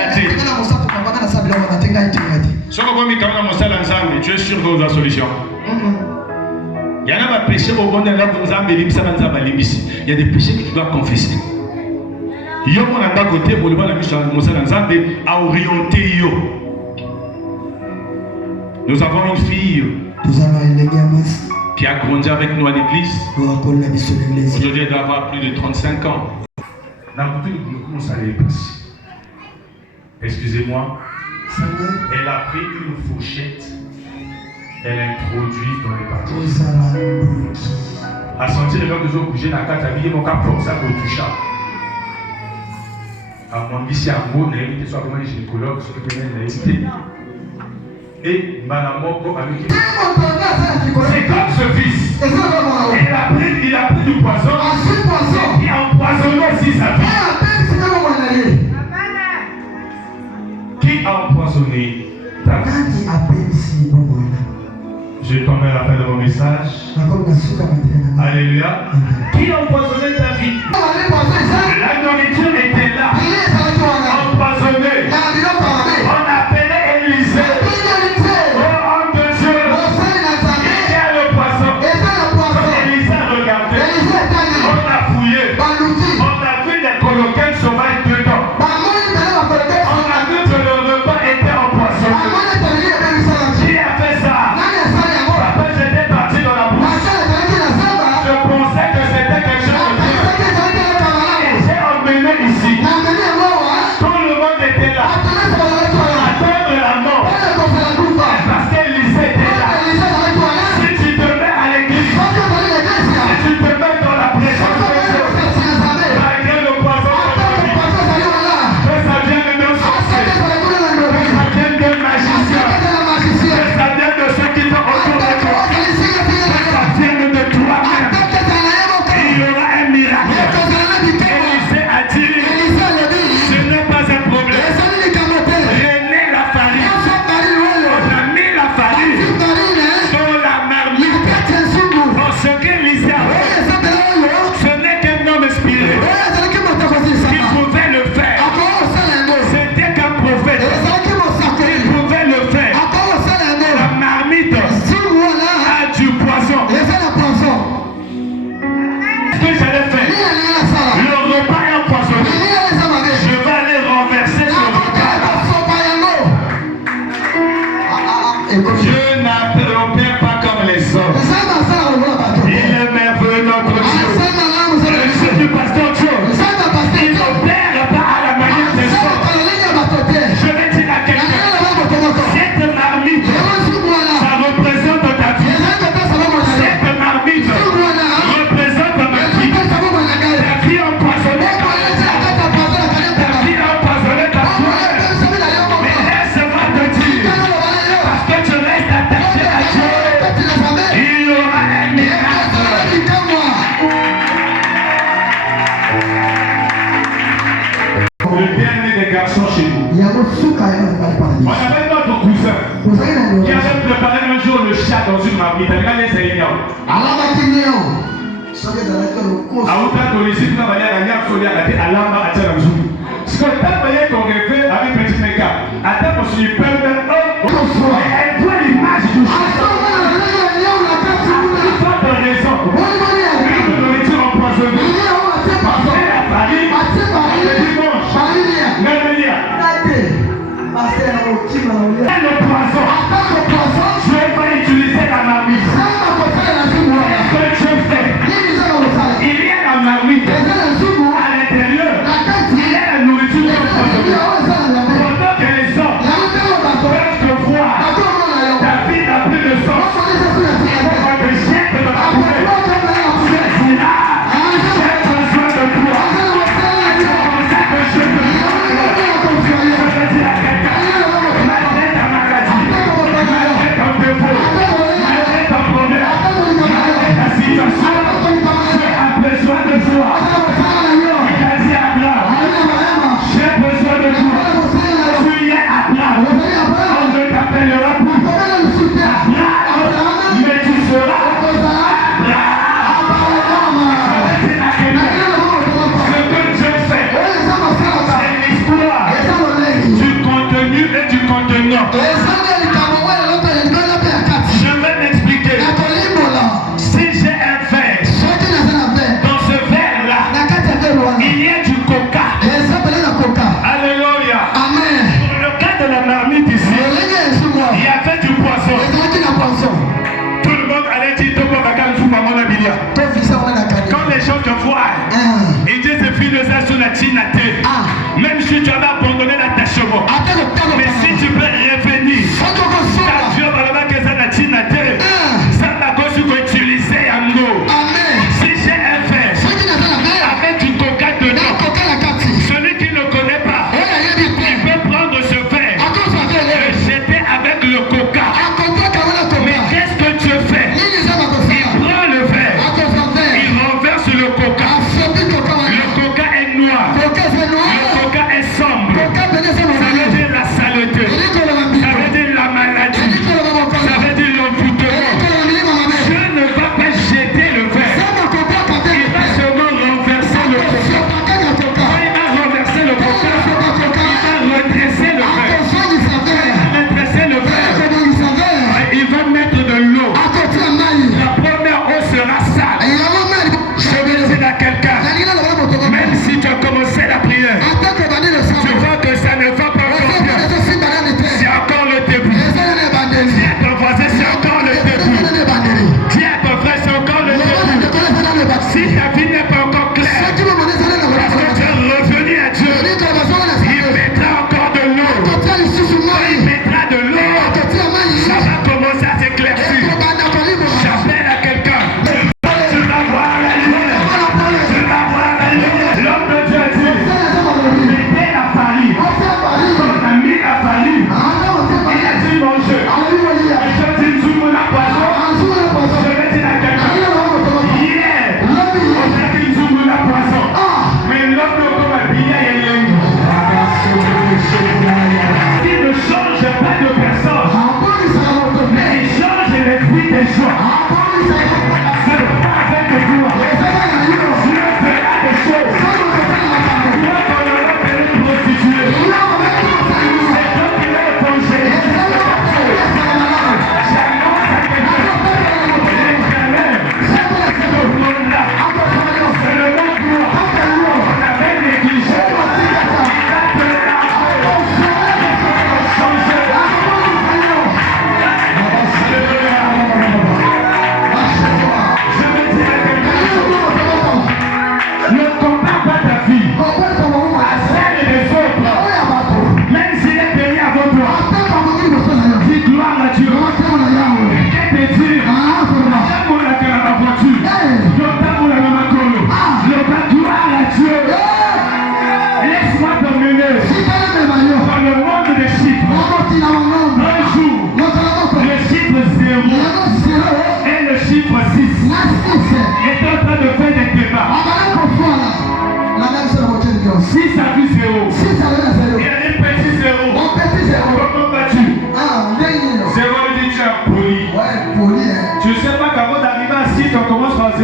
Tu es sûr que vous avez solution. Il y en a des péchés au monde de l'homme, il y a des péchés que tu dois confesser. Yo mon anda côté pour le bon ami sur Moussa Nzambe a orienté yo. Nous avons une fille qui a grandi avec nous à l'église. Aujourd'hui, elle doit avoir plus de 35 ans. Comment ça allait passer? Excusez-moi. Elle a pris une fourchette. Elle a introduit dans les parties. A senti les gens qui ont bougé dans la carte, habillé mon cap force à toucher. À mon ici à Mou, on a invité soit comme les gynécologues, ceux qui viennent l'inviter. Et Madame Moko a mis. C'est comme ce fils. Il a pris du poison. Et il a empoisonné aussi sa vie. Qui a empoisonné ta vie? Je tombe à la fin de mon message. Alléluia. Qui a empoisonné ta vie? La nourriture était là. Empoisonnée. On appelait Élisée. Oh homme de Dieu. Il y a le poisson. Élisée a regardé. On a fouillé. On a vu des coloquettes sauvages dedans. On a vu que le repas était empoisonné. Qui a fait ça? Papa, j'étais parti dans la bouche. Je pensais que c'était quelque chose de Dieu. alama kinyo soke zalaka lokoso auta kolisi na baya na nyako ya kati alama atela mzuri siko tapa yeko ngeve avec petit meka ata ko su pembe elle voit l'image du le poisson, je vais utiliser la marmite. Ce que je fais, il y a la marmite. À l'intérieur, il y a la nourriture de poisson. Pendant que les hommes peuvent te voir, ta vie n'a plus de sens. Il faut que je jette dans la poubelle. Je dis là, j'ai besoin de toi. C'est comme ça que je te dis. Je te dis à quelqu'un. Même si tu avais abandonné l'attachement, mais si tu peux revenir, ta Dieu va là-bas que ça n'a pas ça n'a pas su utiliser un mot. Si j'ai un verre avec du coca dedans, celui qui ne connaît pas, il peut prendre ce verre et le jeter avec le coca. Mais qu'est-ce que tu fais? Il prend le verre, il renverse le coca. Le coca est noir. Le coca est sombre.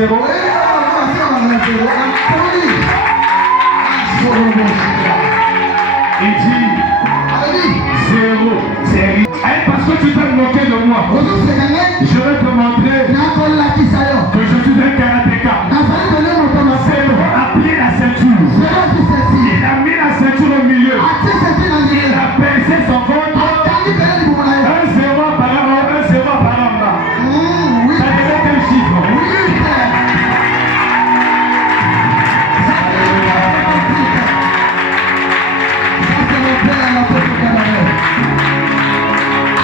zéro. Il dit zéro. C'est rien. Parce que tu t'es moqué de moi. Je vais te montrer que je suis un karatéka. Zéro a pris la ceinture. Il a mis la ceinture au milieu. Il a baissé son ventre. Un zéro par an, un zéro par an là. Ça devait être un chiffre.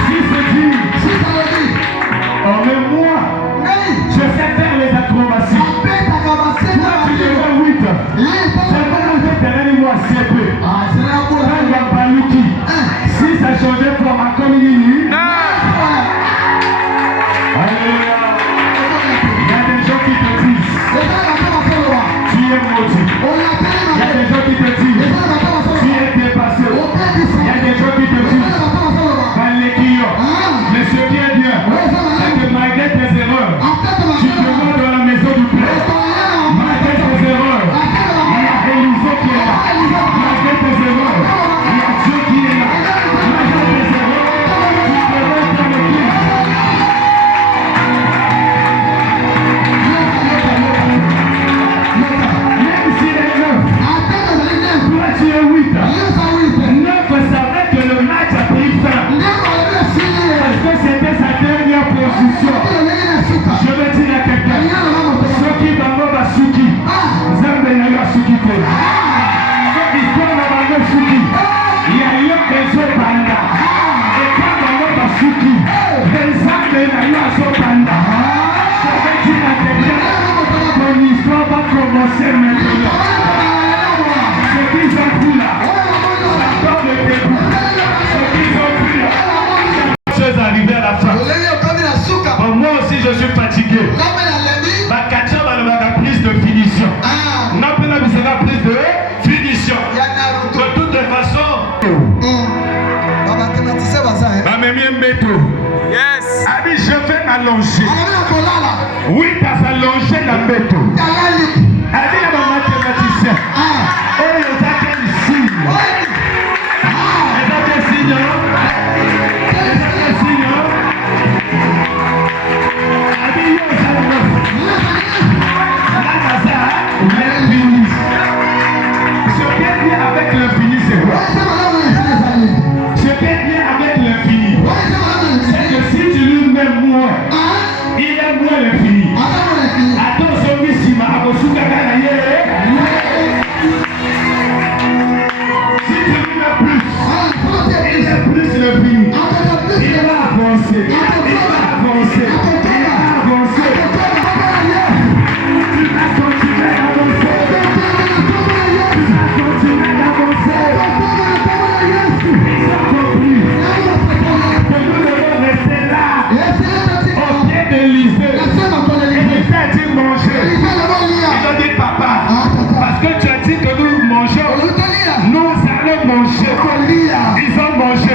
Si c'est dit, oh mais moi, je sais faire les acrobaties. Toi tu devrais 8. C'est pas dans le terrain de moi CP. Si ça changeait pour ma commune, alléluia. Il y a des gens qui te disent, tu es maudit. Il y a des gens qui te disent, tu es dépassé. Il y a des gens qui te disent, mais ce qui est bien, c'est que malgré tes erreurs, tu demeures dans la maison du Père. Malgré tes erreurs, il y a Élisée qui est là. Malgré tes erreurs, il y a Dieu qui est là. Malgré tes erreurs, tu demeures dans l'église. Même s'il est 9, toi tu es 8. 9 savait que le match a pris fin. Parce que c'était sa dernière position. Je veux dire à quelqu'un, ceux qui vont à Suki, Zambé n'a pas Suki. Ceux qui sont dans Suki, il y a eu un Banda. Et quand on va à Suki, les Zambé n'a pas Banda. Je veux dire à quelqu'un, ton histoire va commencer maintenant. Ceux qui sont pris là, ça donne le début. Ceux qui sont pris là, choses arrivées à la fin. Bon, moi aussi je suis fatigué. Ma kacha va prise de finition. Non, mais sera prise de finition. De toutes les façons. Ma mémie Mbeto. Yes. Abi, je vais m'allonger. Oui, t'as allongé la Mbeto. Abi, il y a mon mathématicien. Oh, il y a quel signe. Il y a quel signe. Avec l'infini, c'est quoi? Je vais bien avec l'infini. C'est que si tu lui mets moins, il a moins l'infini. Attends, si ma si tu lui mets plus, il a plus l'infini. Il va avancer. Il va avancer. Il va avancer. Tu vas continuer à avancer. Parce que tu as dit que nous mangeons, nous allons manger. Ils ont mangé.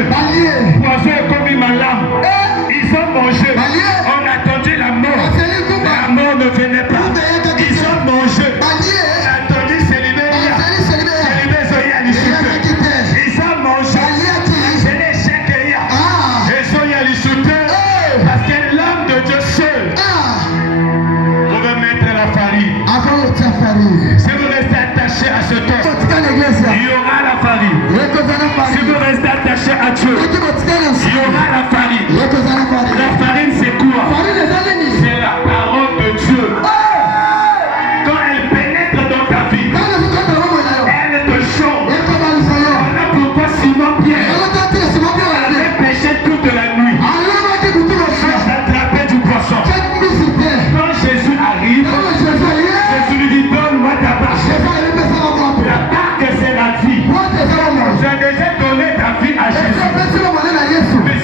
Poisson est comme une malade. Ils ont mangé. On attendait la mort. La mort ne venait pas. Ils ont mangé. On attendait célibé. Ils ont mangé. C'est l'échec qu'il y a. Ils ont y allé souter. Parce que l'homme de Dieu seul pouvait mettre la farine. Si vous restez attaché à ce temps, il y aura la farine. Si vous restez attaché à Dieu, il y aura la farine. La farine, c'est quoi? C'est la parole de Dieu. Quand elle pénètre dans ta vie, elle te chauffe. Voilà pourquoi Simon-Pierre avait pêché toute la nuit. Sans attraper du poisson. Quand Jésus arrive, Jésus lui dit, donne-moi ta barque. La barque, c'est la vie. J'ai déjà donné ta vie à Jésus. Mais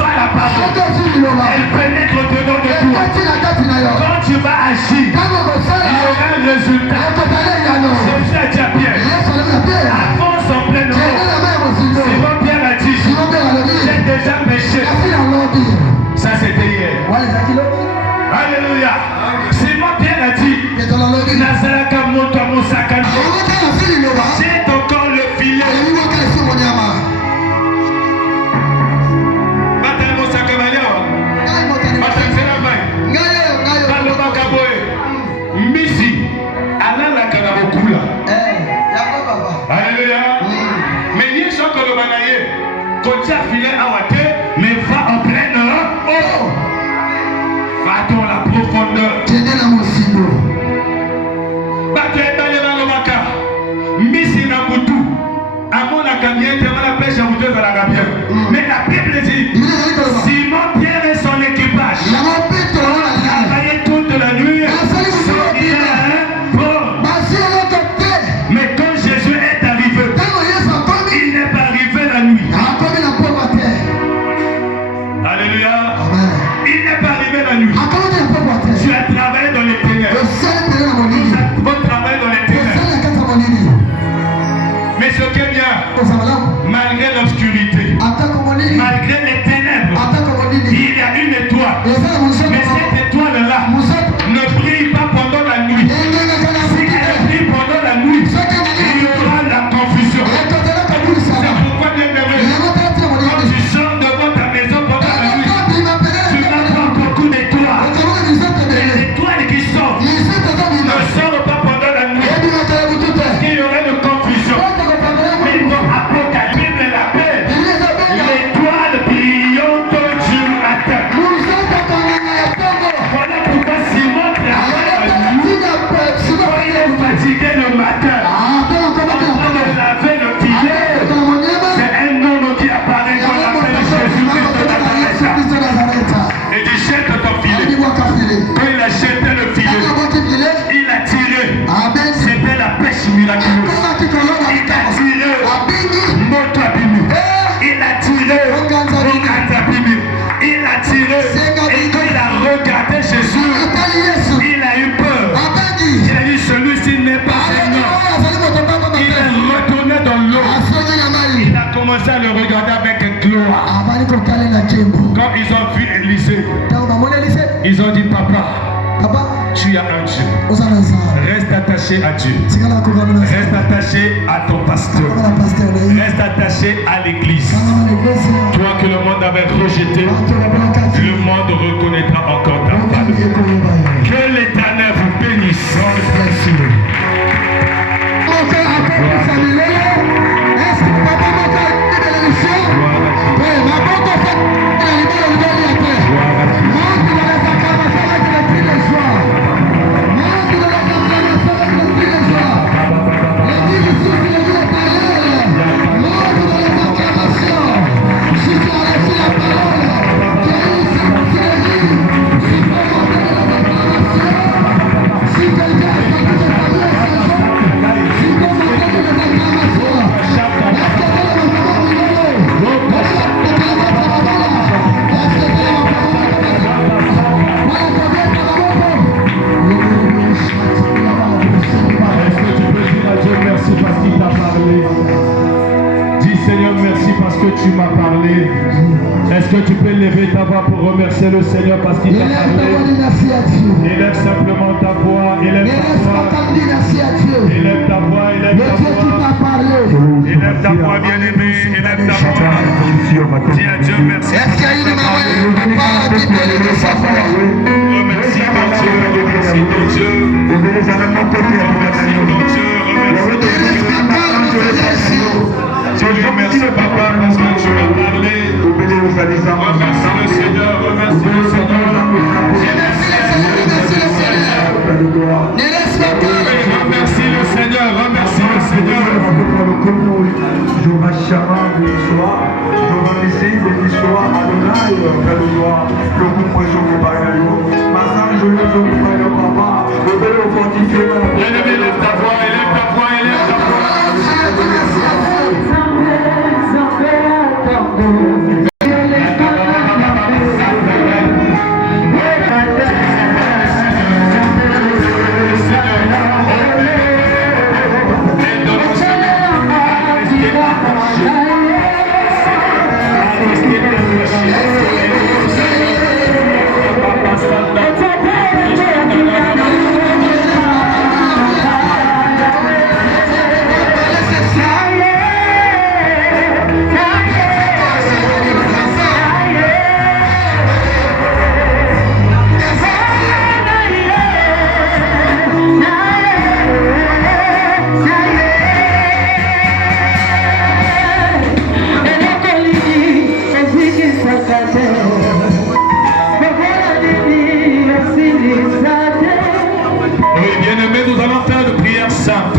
reçois la parole, elle pénètre dedans de toi. Quand tu vas agir, il y aura un résultat. Jésus a dit à Pierre, avance en pleine eau. Simon Pierre a dit, j'ai déjà péché. Ça c'était hier. Alléluia. Simon Pierre a dit, Nazaraka Moto Moussaka. Jette encore le filet. Misi, alala kanabokula. Alléluia. Mais il y a ce que le banaye, quand tu as filé à Wate, mais va en pleine eau. Va dans la profondeur. Misi na Moutou. Amon a gagné, tu vas la pêche à Moutou à la Gabien. Mais la Bible dit, Simon Pierre et son équipage travaillaient toute la nuit. Mais quand Jésus est arrivé, il n'est pas arrivé la nuit. Alléluia. Il n'est pas arrivé la nuit. Tu as travaillé dans les ténèbres. Vous avez travaillé dans les ténèbres. Mais ce qui est bien, malgré l'obscurité, malgré les ténèbres, il y a une étoile. Mais cette étoile-là ne brille pas pendant la nuit. Si elle brille pendant la nuit, il y aura la confusion. C'est pourquoi, bien-aimé, quand tu sors devant ta maison pendant la nuit, tu n'as pas beaucoup d'étoiles. Les étoiles qui sortent ne sortent pas pendant la nuit. Parce qu'il y aurait une confusion. Mais dans Apocalypse, la paix, l'étoile brillante du matin. Voilà pourquoi Simon travaille la nuit. Quand il est fatigué le matin, en train de laver le filet, c'est un homme qui apparaît qu'on appelle Jésus-Christ de Nazareth. Et dit jette ton filet. Quand il a jeté le filet, il a tiré. C'était la pêche miraculeuse. Il a tiré Moto Abimi. Il a tiré Rokatabimi. Il a tiré. Et quand il a regardé Jésus, il a eu peur. Il a dit celui-ci n'est pas un homme. Il est retourné dans l'eau. Il a commencé à le regarder avec gloire. Quand ils ont vu Élisée, ils ont dit papa, tu as un Dieu. Reste attaché à Dieu. Reste attaché à ton pasteur. Reste attaché à l'église. Toi que le monde avait rejeté, le monde reconnaîtra encore ta valeur. Que l'Éternel vous bénisse. Est-ce que tu peux lever ta voix pour remercier le Seigneur parce qu'il t'a parlé? Élève simplement ta voix, élève ta voix. Élève ta voix, élève ta voix. Élève ta voix, bien-aimé, élève ta voix. Dis à Dieu merci. Est-ce qu'il y a une maman qui peut lever sa voix? Remercie ton Dieu, remercie ton Dieu. Remercie ton Dieu, remercie ton Dieu. Je lui remercie papa parce que tu m'as parlé. Remercie le Seigneur, remercie le Seigneur. Remercie le Seigneur. Remercie le Seigneur, remercie le Seigneur. Bien-aimé, lève ta voix, élève ta voix, élève ta voix.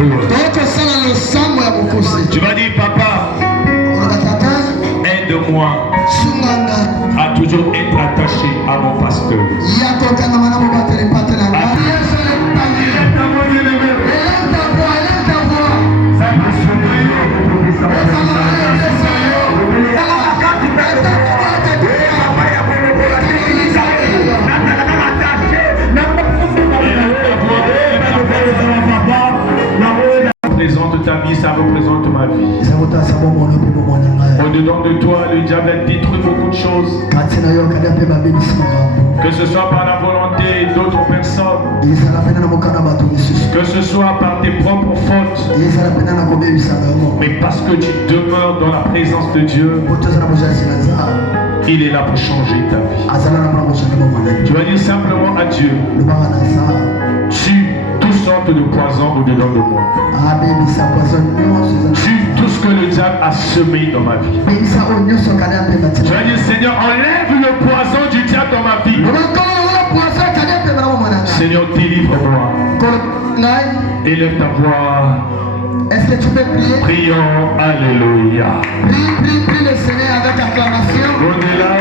Makua. tokosala losambo ya bokosi. Tu vas dire, papa, Oloba tata, aide-moi sunganga à toujours être attaché à mon pasteur. ya kokanga mana bobatele pate na nga. Yesu Lève ta voix, bien-aimé. Élève ta voix, élève ta voix. Ça va sourire. Représente ta vie, ça représente ma vie. Ezakotasa bomona mpe bomona ngai. Au-dedans de toi, le diable a détruit beaucoup de choses. Kati na yo kanda mpe babebisi makambo. Que ce soit par la volonté d'autres personnes, ezala pena na mokano ya bato misusu. que ce soit par tes propres fautes, ezala pena na kobebisanga yo moko. mais parce que tu demeures dans la présence de Dieu, po toza na bozalisi na nzambe il est là pour changer ta vie. azala na mpona koshanga bomona Tu vas dire simplement à Dieu, lobanga na nzambe tue toutes sortes de poisons au-dedans de moi. abebisa poison nyonso eza Tue tout ce que le diable a semé dans ma vie. bebisa oyo nyonso kanda ya mpemba Tu tina. vas dire, Seigneur, enlève le poison du diable dans ma vie. lobakolo oyo poison kanda ya mpemba na bomona ngai. Seigneur, délivre-moi. Kolo ngai, Élève ta voix. est-ce que tu peux prier? Prions. Alléluia. Prie le Seigneur avec acclamation. Au-delà.